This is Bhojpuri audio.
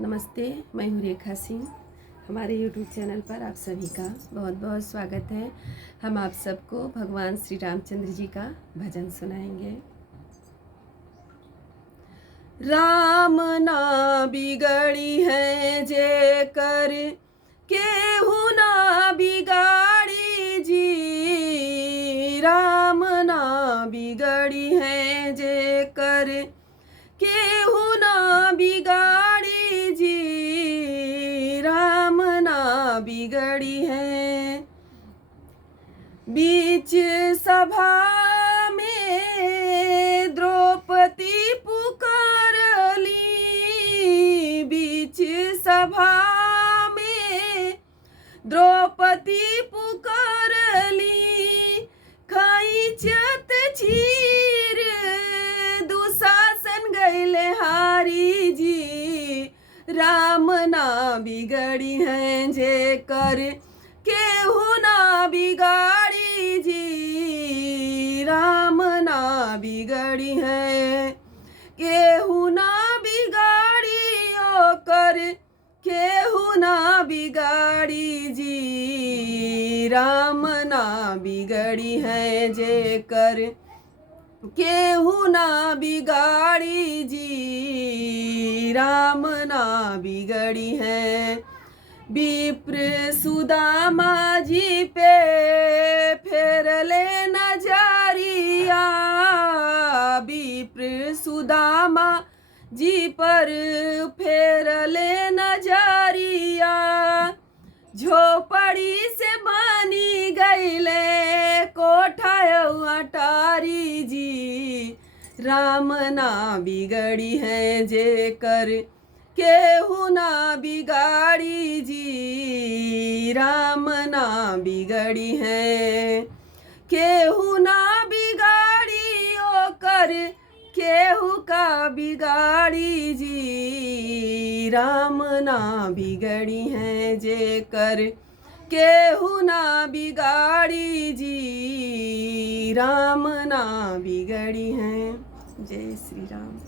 नमस्ते, मैं हूँ रेखा सिंह। हमारे यूट्यूब चैनल पर आप सभी का बहुत बहुत स्वागत है। हम आप सबको भगवान श्री रामचंद्र जी का भजन सुनाएंगे। राम ना बिगड़ी है जे कर केहू ना बिगाड़ी जी। राम ना बिगड़ी है जे कर केहू ना बिगाड़ी जी। राम ना बिगड़ी है। बीच सभा में द्रौपदी पुकारली। बीच सभा में द्रौपदी पुकारली। खाई चत चीर दुशासन गैले हारी जी। राम ना बिगड़ी है जे कर केहू ना बिगाड़ी जी। राम ना बिगड़ी है केहू ना बिगाड़ी ओ कर केहू ना बिगाड़ी जी। राम ना बिगड़ी है जे कर केहू ना बिगाड़ी जी। राम ना बिगड़ी है। विप्र सुदामा जी पे फेरले नजरिया। विप्र सुदामा जी पर फेरले नजरिया। झोपड़ी से बनी गईले कोठा अटारी जी। राम ना बिगड़ी है जे कर केहू ना बिगाड़ी जी। राम ना बिगड़ी है केहू ना बिगाड़ी ओ कर केहू का बिगाड़ी जी। राम ना बिगड़ी है जे कर केहू ना बिगाड़ी जी। राम ना बिगड़ी है। जय श्री राम।